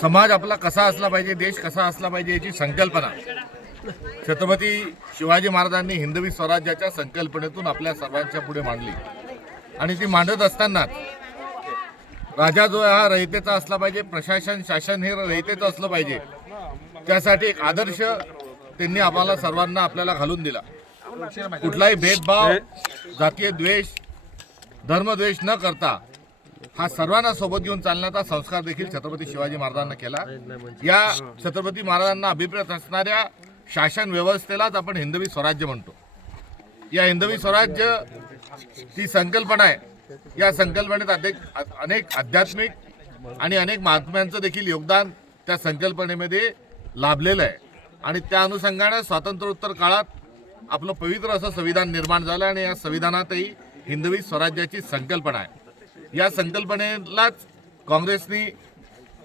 समाज आपला कसा असला पाहिजे, देश कसा असला पाहिजे याची संकल्पना छत्रपती शिवाजी महाराजांनी हिंदवी स्वराज्याच्या संकल्पनेतून आपल्या सर्वांच्या पुढे मांडली। आणि ती मांडत असतानाच राजा जो हा रयतेचा असला पाहिजे, प्रशासन शासन हे रयतेचं असलं पाहिजे, त्यासाठी एक आदर्श त्यांनी आम्हाला सर्वांना आपल्याला घालून दिला। कुठलाही भेदभाव, जातीय द्वेष, धर्मद्वेष न करता हा सर्वांना सोबत घेऊन चालण्याचा संस्कार देखील छत्रपती शिवाजी महाराजांना केला। या छत्रपती महाराजांना अभिप्रेत असणाऱ्या शासन व्यवस्थेलाच आपण हिंदवी स्वराज्य म्हणतो। या हिंदवी स्वराज्य ती संकल्पना आहे। या संकल्पनेत अनेक आध्यात्मिक आणि अनेक महात्म्यांचं देखील योगदान त्या संकल्पनेमध्ये लाभलेलं आहे। आणि त्या अनुषंगाने स्वातंत्र्योत्तर काळात आपलं पवित्र असं संविधान निर्माण झालं आणि या संविधानातही हिंदवी स्वराज्याची संकल्पना आहे। या संकल्पनेलाच काँग्रेसने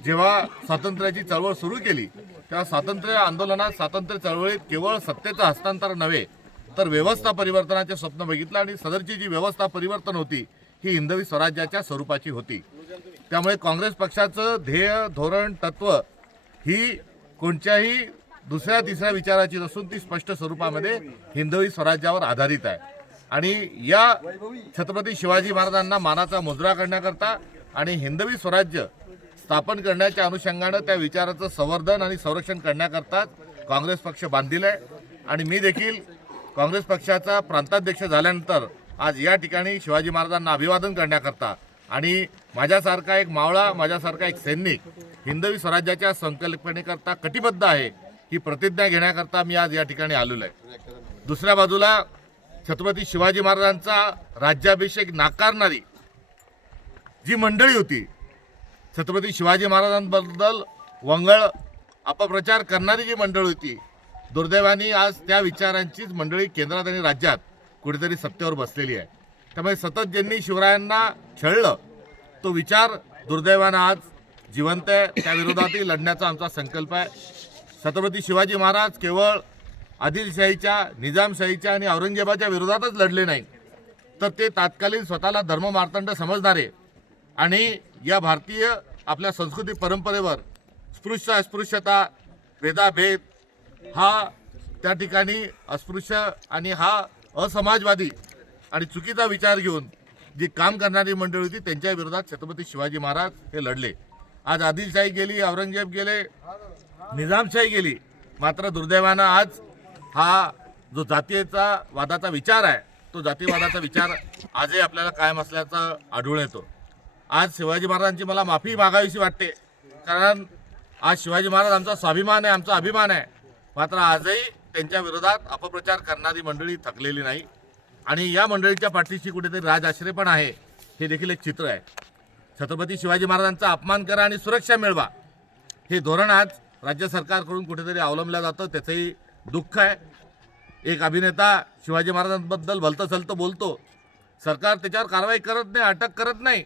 जेव्हा स्वातंत्र्याची चळवळ सुरू केली तेव्हा स्वातंत्र्य आंदोलनात, स्वातंत्र्य चळवळीत केवळ सत्तेचं हस्तांतरण नव्हे तर व्यवस्था परिवर्तनाचे स्वप्न बघितलं आणि सदरची जी व्यवस्था परिवर्तन होती ही हिंदवी स्वराज्याच्या स्वरूपाची होती। त्यामुळे काँग्रेस पक्षाचं ध्येय, धोरण, तत्व ही कोणत्याही दुसऱ्या तिसऱ्या विचाराची नसून ती स्पष्ट स्वरूपामध्ये हिंदवी स्वराज्यावर आधारित आहे। आणि या छत्रपती शिवाजी महाराजांना मानाचा मुजरा करण्याकरता आणि हिंदवी स्वराज्य स्थापन करण्याच्या अनुषंगाने त्या विचाराचं संवर्धन आणि संरक्षण करण्याकरता काँग्रेस पक्ष बांधील आहे। आणि मी देखील काँग्रेस पक्षाचा प्रांताध्यक्ष झाल्यानंतर आज या ठिकाणी शिवाजी महाराजांना अभिवादन करण्याकरता आणि माझ्यासारखा एक मावळा, माझ्यासारखा एक सैनिक हिंदवी स्वराज्याच्या संकल्पनेकरता कटिबद्ध आहे ही प्रतिज्ञा घेण्याकरता मी आज या ठिकाणी आलेलो आहे। दुसऱ्या बाजूला छत्रपती शिवाजी महाराजांचा राज्याभिषेक नाकारणारी जी मंडळी होती, छत्रपती शिवाजी महाराजांबद्दल वंगळ अपप्रचार करणारी जी मंडळी होती, दुर्दैवाने आज त्या विचारांचीच मंडळी केंद्रात आणि राज्यात कुठेतरी सत्तेवर बसलेली आहे। त्यामुळे सतत ज्यांनी शिवरायांना छळलं तो विचार दुर्दैवानं आज जिवंत आहे। त्या विरोधातही लढण्याचा आमचा संकल्प आहे। छत्रपती शिवाजी महाराज केवळ आदिलशाहीच्या, निजामशाहीच्या आणि औरंगजेबाच्या विरोधातच लढले नाही तर ते तात्कालीन स्वतःला धर्ममार्तंड समजणारे आणि या भारतीय आपल्या संस्कृती परंपरेवर स्पृश्य अस्पृश्यता, भेदाभेद हा त्या ठिकाणी अस्पृश्य आणि हा असमाजवादी आणि चुकीचा विचार घेऊन जी काम करणारी मंडळी होती त्यांच्या विरोधात छत्रपती शिवाजी महाराज हे लढले। आज आदिलशाही गेली, औरंगजेब गेले, निजामशाही गेली, मात्र दुर्दैवानं आज हा जो जातीयचा वादाचा विचार आहे तो जातीयवादाचा विचार आजही आपल्याला कायम असल्याचा आढळून येतो। आज शिवाजी महाराजांची मला माफी मागावीशी वाटते, कारण आज शिवाजी महाराज आमचा स्वाभिमान आहे, आमचा अभिमान आहे। मात्र आजही त्यांच्या विरोधात अपप्रचार करणारी मंडळी थकलेली नाही आणि या मंडळीच्या पाठीशी कुठेतरी राजआश्रय पण आहे हे देखील एक चित्र आहे। छत्रपती शिवाजी महाराजांचा अपमान करा आणि सुरक्षा मिळवा हे धोरण आज राज्य सरकारकडून कुठेतरी अवलंबलं जातं, त्याचंही दुःख आहे। एक अभिनेता शिवाजी महाराजांबद्दल भलतं सलतं बोलतो, सरकार त्याच्यावर कारवाई करत नाही, अटक करत नाही,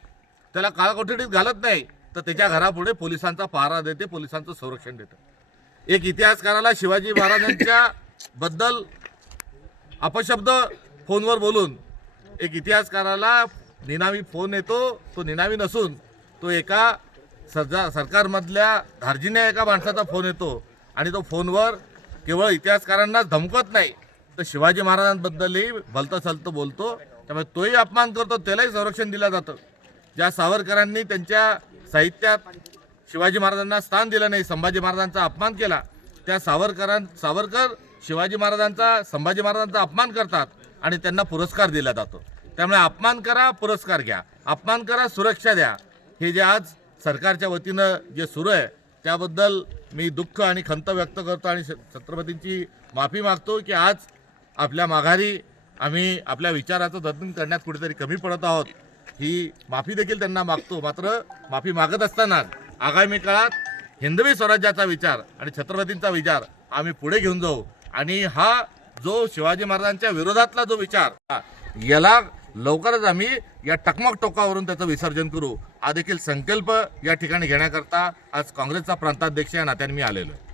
त्याला काळकोठडीत घालत नाही, तर त्याच्या घरापुढे पोलिसांचा पहारा देते, पोलिसांचं संरक्षण देतं। एक इतिहासकाराला शिवाजी महाराजांच्या बद्दल अपशब्द फोनवर बोलून एक इतिहासकाराला निनावी फोन येतो, तो निनावी नसून तो एका सरकारमधल्या धार्जिण्या एका माणसाचा फोन येतो आणि तो फोनवर केवळ इतिहासकारांनाच धमकत नाही तर शिवाजी महाराजांबद्दलही भलतं सलतं बोलतो। त्यामुळे तोही अपमान करतो, त्यालाही संरक्षण दिलं जातं। ज्या सावरकरांनी त्यांच्या साहित्यात शिवाजी महाराजांना स्थान दिलं नाही, संभाजी महाराजांचा अपमान केला, त्या सावरकर शिवाजी महाराजांचा, संभाजी महाराजांचा अपमान करतात आणि त्यांना पुरस्कार दिला जातो। त्यामुळे अपमान करा, पुरस्कार घ्या, अपमान करा, सुरक्षा द्या, हे जे आज सरकारच्या वतीनं जे सुरू आहे त्याबद्दल मी दुःख आणि खंत व्यक्त करतो आणि छत्रपतींची माफी मागतो की आज आपल्या माघारी आम्ही आपल्या विचाराचं जतन करण्यात कुठेतरी कमी पडत आहोत, ही माफी देखील त्यांना मागतो। मात्र माफी मागत असताना आगामी काळात हिंदवी स्वराज्याचा विचार आणि छत्रपतींचा विचार आम्ही पुढे घेऊन जाऊ आणि हा जो शिवाजी महाराजांच्या विरोधातला जो विचार याला लवकरच आम्ही या टकमक टोकावरून त्याचं विसर्जन करू, हा देखील संकल्प या ठिकाणी घेण्याकरता आज काँग्रेसचा प्रांताध्यक्ष या नात्याने मी आलेलो आहे।